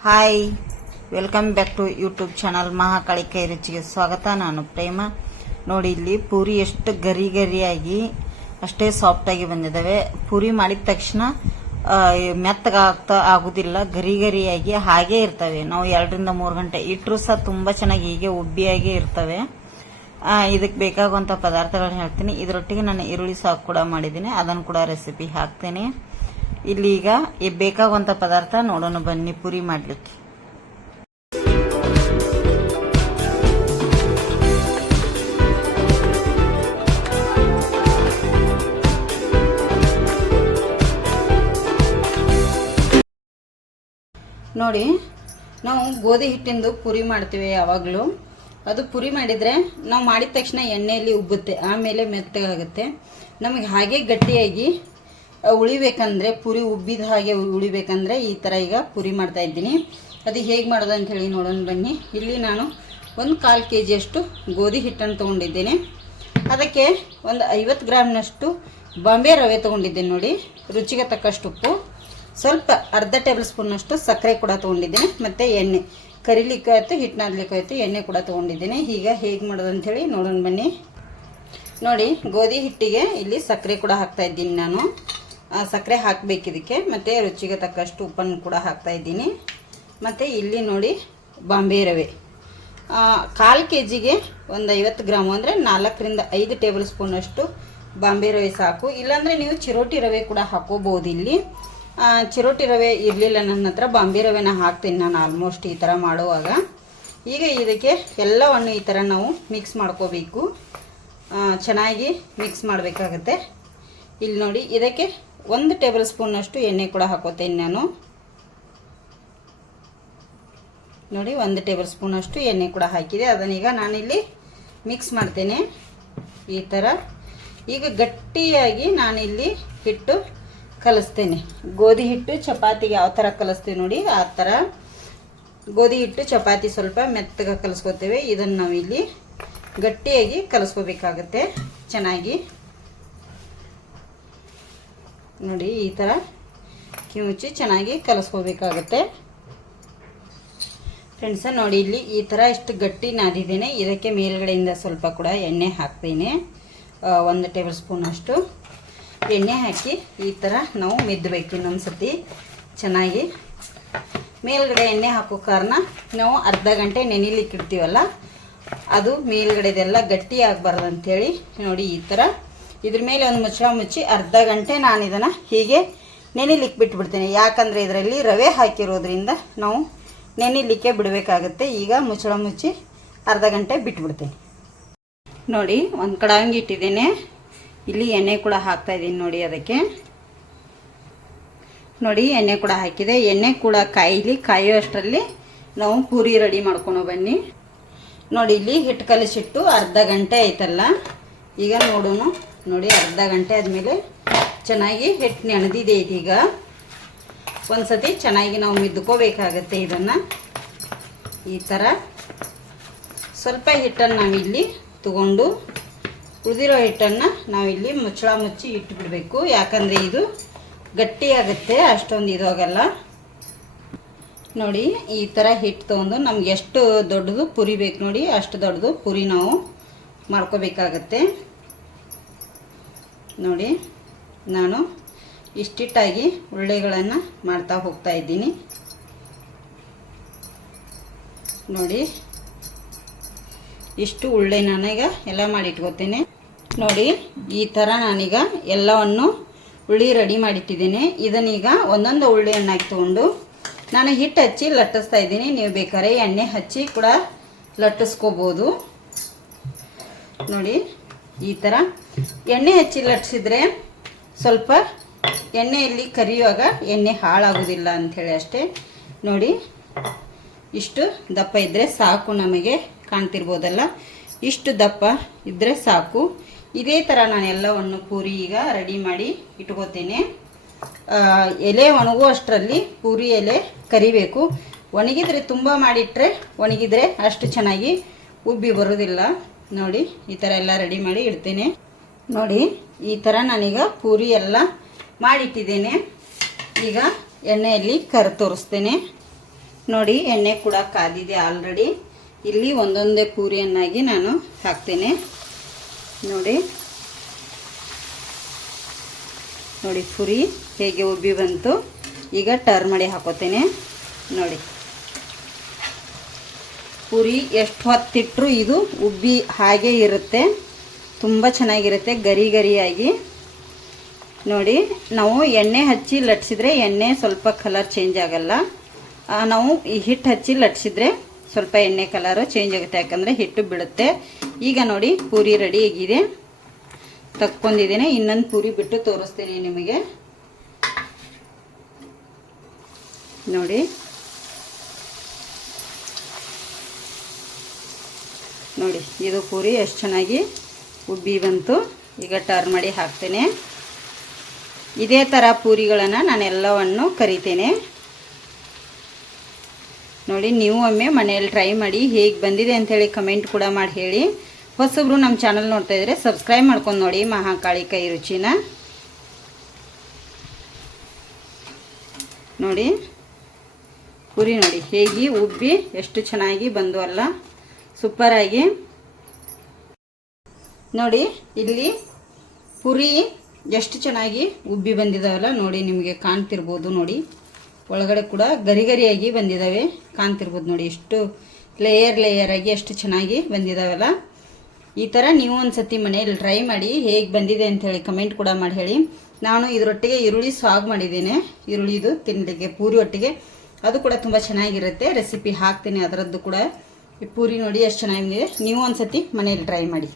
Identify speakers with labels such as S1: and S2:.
S1: Hi welcome back to YouTube channel Mahakali ಕೈ ರುಚಿಗೆ ಸ್ವಾಗತ ನಾನು ಪ್ರೇಮ ನೋಡಿ ಇಲ್ಲಿ ಪೂರಿ ಎಷ್ಟು ಗರಿ ಗರಿಯಾಗಿ ಅಷ್ಟೇ ಸಾಫ್ಟಾಗಿ ಬಂದಿದ್ದಾವೆ ಪೂರಿ ಮಾಡಿದ ತಕ್ಷಣ ಮೆತ್ತಗಾಗ್ತಾ ಆಗುದಿಲ್ಲ ಗರಿ ಗರಿಯಾಗಿ ಹಾಗೆ ಇರ್ತವೆ ನಾವು ಎರಡರಿಂದ ಮೂರು ಗಂಟೆ ಇಟ್ಟರು ಸಹ ತುಂಬ ಚೆನ್ನಾಗಿ ಹೀಗೆ ಉಬ್ಬಿಯಾಗಿ ಇರ್ತವೆ ಇದಕ್ಕೆ ಬೇಕಾಗುವಂಥ ಪದಾರ್ಥಗಳನ್ನ ಹೇಳ್ತೀನಿ ಇದರೊಟ್ಟಿಗೆ ನಾನು ಈರುಳ್ಳಿ ಸಾಕು ಕೂಡ ಮಾಡಿದ್ದೀನಿ ಅದನ್ನು ಕೂಡ ರೆಸಿಪಿ ಹಾಕ್ತೇನೆ ಇಲ್ಲಿ ಈಗ ಈ ಬೇಕಾಗುವಂತ ಪದಾರ್ಥ ನೋಡೋಣ ಬನ್ನಿ, ಪುರಿ ಮಾಡ್ಲಿಕ್ಕೆ. ನೋಡಿ, ನಾವು ಗೋಧಿ ಹಿಟ್ಟಿಂದು ಪುರಿ ಮಾಡ್ತೀವಿ ಯಾವಾಗಲೂ. ಅದು ಪುರಿ ಮಾಡಿದರೆ ನಾವು ಮಾಡಿದ ತಕ್ಷಣ ಎಣ್ಣೆಯಲ್ಲಿ ಉಬ್ಬುತ್ತೆ, ಆಮೇಲೆ ಮೆತ್ತಗಾಗುತ್ತೆ. ನಮಗೆ ಹಾಗೆ ಗಟ್ಟಿಯಾಗಿ ಉಳಿಬೇಕಂದ್ರೆ ಪುರಿ ಉಬ್ಬಿದ ಹಾಗೆ ಉಳಿಬೇಕಂದ್ರೆ ಈ ಥರ ಈಗ ಪುರಿ ಮಾಡ್ತಾ ಇದ್ದೀನಿ. ಅದು ಹೇಗೆ ಮಾಡೋದು ಅಂತ ಹೇಳಿ ನೋಡೋಣ ಬನ್ನಿ. ಇಲ್ಲಿ ನಾನು ಒಂದು ಕಾಲು ಕೆ ಜಿಯಷ್ಟು ಗೋಧಿ ಹಿಟ್ಟನ್ನು ತೊಗೊಂಡಿದ್ದೇನೆ. ಅದಕ್ಕೆ ಒಂದು ಐವತ್ತು ಗ್ರಾಮ್ನಷ್ಟು ಬಾಂಬೆ ರವೆ ತೊಗೊಂಡಿದ್ದೇನೆ ನೋಡಿ. ರುಚಿಗೆ ತಕ್ಕಷ್ಟು ಉಪ್ಪು. ಸ್ವಲ್ಪ ಅರ್ಧ ಟೇಬಲ್ ಸ್ಪೂನ್ನಷ್ಟು ಸಕ್ಕರೆ ಕೂಡ ತೊಗೊಂಡಿದ್ದೇನೆ. ಮತ್ತು ಎಣ್ಣೆ. ಕರಿಲಿಕ್ಕೆ ಆಯ್ತು ಹಿಟ್ಟು ಎಣ್ಣೆ ಕೂಡ ತೊಗೊಂಡಿದ್ದೇನೆ. ಈಗ ಹೇಗೆ ಮಾಡೋದು ಅಂಥೇಳಿ ನೋಡೋಣ ಬನ್ನಿ. ನೋಡಿ, ಗೋಧಿ ಹಿಟ್ಟಿಗೆ ಇಲ್ಲಿ ಸಕ್ಕರೆ ಕೂಡ ಹಾಕ್ತಾ ಇದ್ದೀನಿ ನಾನು. ಸಕ್ಕರೆ ಹಾಕಬೇಕು ಇದಕ್ಕೆ. ಮತ್ತು ರುಚಿಗೆ ತಕ್ಕಷ್ಟು ಉಪ್ಪನ್ನು ಕೂಡ ಹಾಕ್ತಾ ಇದ್ದೀನಿ. ಮತ್ತು ಇಲ್ಲಿ ನೋಡಿ ಬಾಂಬೆ ರವೆ. ಕಾಲು ಕೆ ಜಿಗೆ ಒಂದು ಐವತ್ತು ಗ್ರಾಮ್ ಅಂದರೆ ನಾಲ್ಕರಿಂದ ಐದು ಟೇಬಲ್ ಸ್ಪೂನಷ್ಟು ಬಾಂಬೆ ರವೆ ಸಾಕು. ಇಲ್ಲಾಂದರೆ ನೀವು ಚಿರೋಟಿ ರವೆ ಕೂಡ ಹಾಕೋಬೋದು ಇಲ್ಲಿ. ಚಿರೋಟಿ ರವೆ ಇರಲಿಲ್ಲ ನನ್ನ ಹತ್ರ. ಬಾಂಬೆ ರವೆನ ಹಾಕ್ತೀನಿ ನಾನು ಆಲ್ಮೋಸ್ಟ್ ಈ ಥರ ಮಾಡುವಾಗ. ಈಗ ಇದಕ್ಕೆ ಎಲ್ಲವನ್ನು ಈ ಥರ ನಾವು ಮಿಕ್ಸ್ ಮಾಡ್ಕೋಬೇಕು. ಚೆನ್ನಾಗಿ ಮಿಕ್ಸ್ ಮಾಡಬೇಕಾಗತ್ತೆ. ಇಲ್ಲಿ ನೋಡಿ ಇದಕ್ಕೆ ಒಂದು ಟೇಬಲ್ ಸ್ಪೂನಷ್ಟು ಎಣ್ಣೆ ಕೂಡ ಹಾಕೋತೇನೆ ನಾನು. ನೋಡಿ, ಒಂದು ಟೇಬಲ್ ಸ್ಪೂನಷ್ಟು ಎಣ್ಣೆ ಕೂಡ ಹಾಕಿದೆ. ಅದನ್ನೀಗ ನಾನಿಲ್ಲಿ ಮಿಕ್ಸ್ ಮಾಡ್ತೇನೆ. ಈ ಥರ ಈಗ ಗಟ್ಟಿಯಾಗಿ ನಾನಿಲ್ಲಿ ಹಿಟ್ಟು ಕಲಿಸ್ತೇನೆ. ಗೋಧಿ ಹಿಟ್ಟು ಚಪಾತಿಗೆ ಯಾವ ಥರ ಕಲಿಸ್ತೀವಿ ನೋಡಿ, ಆ ಥರ ಗೋಧಿ ಹಿಟ್ಟು ಚಪಾತಿ ಸ್ವಲ್ಪ ಮೆತ್ತಗೆ ಕಲಿಸ್ಕೋತೇವೆ. ಇದನ್ನು ನಾವಿಲ್ಲಿ ಗಟ್ಟಿಯಾಗಿ ಕಲಿಸ್ಕೋಬೇಕಾಗತ್ತೆ. ಚೆನ್ನಾಗಿ. ನೋಡಿ, ಈ ಥರ ಕಿವುಚಿ ಚೆನ್ನಾಗಿ ಕಲಸ್ಕೋಬೇಕಾಗುತ್ತೆ. ಫ್ರೆಂಡ್ಸ ನೋಡಿ, ಇಲ್ಲಿ ಈ ಥರ ಇಷ್ಟು ಗಟ್ಟಿ ನಾದಿದ್ದೇನೆ. ಇದಕ್ಕೆ ಮೇಲ್ಗಡೆಯಿಂದ ಸ್ವಲ್ಪ ಕೂಡ ಎಣ್ಣೆ ಹಾಕ್ತೀನಿ. ಒಂದು ಟೇಬಲ್ ಸ್ಪೂನಷ್ಟು ಎಣ್ಣೆ ಹಾಕಿ ಈ ಥರ ನಾವು ಮೆದ್ದಬೇಕು ಇನ್ನೊಂದು ಸರ್ತಿ ಚೆನ್ನಾಗಿ. ಮೇಲ್ಗಡೆ ಎಣ್ಣೆ ಹಾಕೋ ಕಾರಣ ನಾವು ಅರ್ಧ ಗಂಟೆ ನೆನಿಲಿಕ್ಕೆ ಇಡ್ತೀವಲ್ಲ ಅದು ಮೇಲ್ಗಡೆದೆಲ್ಲ ಗಟ್ಟಿ ಆಗಬಾರ್ದು ಅಂಥೇಳಿ ನೋಡಿ ಈ ಥರ ಇದ್ರ ಮೇಲೆ ಒಂದು ಮುಚ್ಚಳ ಮುಚ್ಚಿ ಅರ್ಧ ಗಂಟೆ ನಾನು ಇದನ್ನು ಹೀಗೆ ನೆನಿಲಿಕ್ಕೆ ಬಿಟ್ಬಿಡ್ತೀನಿ ಯಾಕಂದರೆ ಇದರಲ್ಲಿ ರವೆ ಹಾಕಿರೋದ್ರಿಂದ ನಾವು ನೆನಿಲಿಕ್ಕೆ ಬಿಡಬೇಕಾಗುತ್ತೆ. ಈಗ ಮುಚ್ಚಳ ಮುಚ್ಚಿ ಅರ್ಧ ಗಂಟೆ ಬಿಟ್ಬಿಡ್ತೀನಿ. ನೋಡಿ, ಒಂದು ಕಡಾಂಗಿ ಇಟ್ಟಿದ್ದೇನೆ. ಇಲ್ಲಿ ಎಣ್ಣೆ ಕೂಡ ಹಾಕ್ತಾ ಇದ್ದೀನಿ ನೋಡಿ ಅದಕ್ಕೆ. ನೋಡಿ, ಎಣ್ಣೆ ಕೂಡ ಹಾಕಿದೆ. ಎಣ್ಣೆ ಕೂಡ ಕಾಯಿಲಿ ಕಾಯುವಷ್ಟರಲ್ಲಿ ನಾವು ಪೂರಿ ರೆಡಿ ಮಾಡ್ಕೊಂಡು ಬನ್ನಿ. ನೋಡಿ, ಇಲ್ಲಿ ಹಿಟ್ಟು ಕಲಿಸಿಟ್ಟು ಅರ್ಧ ಗಂಟೆ ಆಯ್ತಲ್ಲ? ಈಗ ನೋಡೋಣ. ನೋಡಿ, ಅರ್ಧ ಗಂಟೆ ಆದಮೇಲೆ ಚೆನ್ನಾಗಿ ಹಿಟ್ಟು ನೆನೆದಿದೆ ಇದೀಗ. ಒಂದ್ಸತಿ ಚೆನ್ನಾಗಿ ನಾವು ಮಿದ್ಕೋಬೇಕಾಗತ್ತೆ ಇದನ್ನು. ಈ ಥರ ಸ್ವಲ್ಪ ಹಿಟ್ಟನ್ನು ನಾವಿಲ್ಲಿ ತಗೊಂಡು ಉಳಿದಿರೋ ಹಿಟ್ಟನ್ನು ನಾವಿಲ್ಲಿ ಮುಚ್ಚಳ ಮುಚ್ಚಿ ಇಟ್ಟುಬಿಡಬೇಕು ಯಾಕಂದರೆ ಇದು ಗಟ್ಟಿಯಾಗುತ್ತೆ ಅಷ್ಟೊಂದು ಇದಾಗಲ್ಲ ನೋಡಿ, ಈ ಥರ ಹಿಟ್ಟು ತೊಗೊಂಡು ನಮ್ಗೆ ಎಷ್ಟು ದೊಡ್ಡದು ಪುರಿ ಬೇಕು ನೋಡಿ, ಅಷ್ಟು ದೊಡ್ಡದು ಪುರಿ ನಾವು ಮಾಡ್ಕೋಬೇಕಾಗತ್ತೆ. ನೋಡಿ, ನಾನು ಇಷ್ಟಿಟ್ಟಾಗಿ ಉಳ್ಳೆಗಳನ್ನು ಮಾಡ್ತಾ ಹೋಗ್ತಾ ಇದ್ದೀನಿ. ನೋಡಿ, ಇಷ್ಟು ಉಳ್ಳೆ ನಾನೀಗ ಎಲ್ಲ ಮಾಡಿ ಇಟ್ಕೋತೇನೆ ನೋಡಿ, ಈ ಥರ ನಾನೀಗ ಎಲ್ಲವನ್ನು ಉಳ್ಳಿ ರೆಡಿ ಮಾಡಿಟ್ಟಿದ್ದೇನೆ. ಇದನ್ನೀಗ ಒಂದೊಂದು ಉಳ್ಳಿಯನ್ನಾಗಿ ತೊಗೊಂಡು ನಾನು ಹಿಟ್ಟು ಹಚ್ಚಿ ಲಟ್ಟಿಸ್ತಾ ಇದ್ದೀನಿ. ನೀವು ಬೇಕಾದ್ರೆ ಎಣ್ಣೆ ಹಚ್ಚಿ ಕೂಡ ಲಟ್ಟಿಸ್ಕೋಬೋದು. ನೋಡಿ ಈ ಥರ ಎಣ್ಣೆ ಹಚ್ಚಿ ಲಟ್ಸಿದ್ರೆ ಸ್ವಲ್ಪ ಎಣ್ಣೆಯಲ್ಲಿ ಕರಿಯುವಾಗ ಎಣ್ಣೆ ಹಾಳಾಗೋದಿಲ್ಲ ಅಂಥೇಳಿ ಅಷ್ಟೇ. ನೋಡಿ, ಇಷ್ಟು ದಪ್ಪ ಇದ್ದರೆ ಸಾಕು ನಮಗೆ ಕಾಣ್ತಿರ್ಬೋದಲ್ಲ. ಇಷ್ಟು ದಪ್ಪ ಇದ್ದರೆ ಸಾಕು. ಇದೇ ಥರ ನಾನು ಎಲ್ಲವನ್ನು ಪೂರಿ ಈಗ ರೆಡಿ ಮಾಡಿ ಇಟ್ಕೋತೀನಿ. ಎಲೆ ಎಲೆ ಒಣಗುವಷ್ಟರಲ್ಲಿ ಪೂರಿ ಎಲೆ ಕರಿಬೇಕು. ಒಣಗಿದರೆ ತುಂಬ ಮಾಡಿಟ್ರೆ, ಒಣಗಿದರೆ ಅಷ್ಟು ಚೆನ್ನಾಗಿ ಉಬ್ಬಿ ಬರೋದಿಲ್ಲ. ನೋಡಿ, ಈ ಥರ ಎಲ್ಲ ರೆಡಿ ಮಾಡಿ ಇಡ್ತೇನೆ. ನೋಡಿ, ಈ ಥರ ನಾನೀಗ ಪೂರಿ ಎಲ್ಲ ಮಾಡಿಟ್ಟಿದ್ದೇನೆ. ಈಗ ಎಣ್ಣೆಯಲ್ಲಿ ಕರು ತೋರಿಸ್ತೇನೆ. ನೋಡಿ, ಎಣ್ಣೆ ಕೂಡ ಕಾದಿದೆ ಆಲ್ರೆಡಿ ಇಲ್ಲಿ ಒಂದೊಂದೇ ಪೂರಿಯನ್ನಾಗಿ ನಾನು ಹಾಕ್ತೇನೆ. ನೋಡಿ. ನೋಡಿ, ಪುರಿ ಹೇಗೆ ಉಬ್ಬಿ ಬಂತು. ಈಗ ಟರ್ ಮಾಡಿ ಹಾಕೋತೇನೆ. ನೋಡಿ. ಪುರಿ ಎಷ್ಟು ಹೊತ್ತಿಟ್ಟರು ಇದು ಉಬ್ಬಿ ಹಾಗೆ ಇರುತ್ತೆ. ತುಂಬ ಚೆನ್ನಾಗಿರುತ್ತೆ ಗರಿ ಗರಿಯಾಗಿ. ನೋಡಿ, ನಾವು ಎಣ್ಣೆ ಹಚ್ಚಿ ಲಟ್ಸಿದ್ರೆ ಎಣ್ಣೆ ಸ್ವಲ್ಪ ಕಲರ್ ಚೇಂಜ್ ಆಗಲ್ಲ. ನಾವು ಈ ಹಿಟ್ಟು ಹಚ್ಚಿ ಲಟ್ಸಿದ್ರೆ ಸ್ವಲ್ಪ ಎಣ್ಣೆ ಕಲರು ಚೇಂಜ್ ಆಗುತ್ತೆ, ಯಾಕಂದರೆ ಹಿಟ್ಟು ಬಿಡುತ್ತೆ. ಈಗ ನೋಡಿ, ಪೂರಿ ರೆಡಿ ಆಗಿದೆ. ತಕ್ಕೊಂಡಿದ್ದೇನೆ. ಇನ್ನೊಂದು ಪೂರಿ ಬಿಟ್ಟು ತೋರಿಸ್ತೀನಿ ನಿಮಗೆ. ನೋಡಿ ನೋಡಿ, ಇದು ಪೂರಿ ಎಷ್ಟು ಚೆನ್ನಾಗಿ ಉಬ್ಬಿ ಬಂತು. ಈಗ ಟರ್ ಮಾಡಿ ಹಾಕ್ತೇನೆ. ಇದೇ ಥರ ಪೂರಿಗಳನ್ನು ನಾನು ಎಲ್ಲವನ್ನು ಕರಿತೇನೆ. ನೋಡಿ, ನೀವು ಒಮ್ಮೆ ಮನೆಯಲ್ಲಿ ಟ್ರೈ ಮಾಡಿ ಹೇಗೆ ಬಂದಿದೆ ಅಂಥೇಳಿ ಕಮೆಂಟ್ ಕೂಡ ಮಾಡಿ ಹೇಳಿ. ಹೊಸಬ್ರು ನಮ್ಮ ಚಾನಲ್ ನೋಡ್ತಾ ಇದ್ರೆ ಸಬ್ಸ್ಕ್ರೈಬ್ ಮಾಡ್ಕೊಂಡು ನೋಡಿ, ಮಹಾಕಾಳಿ ಕೈ ರುಚಿನ. ನೋಡಿ, ಪುರಿ ನೋಡಿ, ಹೇಗೆ ಉಬ್ಬಿ ಎಷ್ಟು ಚೆನ್ನಾಗಿ ಬಂದು ಅಲ್ಲ. ಸೂಪರಾಗಿ. ನೋಡಿ, ಇಲ್ಲಿ ಪುರಿ ಎಷ್ಟು ಚೆನ್ನಾಗಿ ಉಬ್ಬಿ ಬಂದಿದಾವಲ್ಲ ನೋಡಿ, ನಿಮಗೆ ಕಾಣ್ತಿರ್ಬೋದು ನೋಡಿ. ಒಳಗಡೆ ಕೂಡ ಗರಿ ಗರಿಯಾಗಿ ಬಂದಿದ್ದಾವೆ ಕಾಣ್ತಿರ್ಬೋದು ನೋಡಿ. ಎಷ್ಟು ಲೇಯರ್ ಲೇಯರ್ ಆಗಿ ಎಷ್ಟು ಚೆನ್ನಾಗಿ ಬಂದಿದ್ದಾವಲ್ಲ ಈ ಥರ ನೀವು ಒಂದು ಸತಿ ಮನೆಯಲ್ಲಿ ಟ್ರೈ ಮಾಡಿ ಹೇಗೆ ಬಂದಿದೆ ಅಂಥೇಳಿ ಕಮೆಂಟ್ ಕೂಡ ಮಾಡಿ ಹೇಳಿ. ನಾನು ಇದರೊಟ್ಟಿಗೆ ಈರುಳ್ಳಿ ಸಾಗ್ ಮಾಡಿದ್ದೇನೆ. ಈರುಳ್ಳಿದು ತಿನ್ನಲಿಕ್ಕೆ ಪೂರಿ ಒಟ್ಟಿಗೆ. ಅದು ಕೂಡ ತುಂಬ ಚೆನ್ನಾಗಿರುತ್ತೆ. ರೆಸಿಪಿ ಹಾಕ್ತೀನಿ ಅದರದ್ದು ಕೂಡ. ಈ ಪೂರಿ ನೋಡಿ ಎಷ್ಟು ಚೆನ್ನಾಗಿದೆ. ನೀವು ಒಂದು ಸತಿ ಮನೆಯಲ್ಲಿ ಟ್ರೈ ಮಾಡಿ.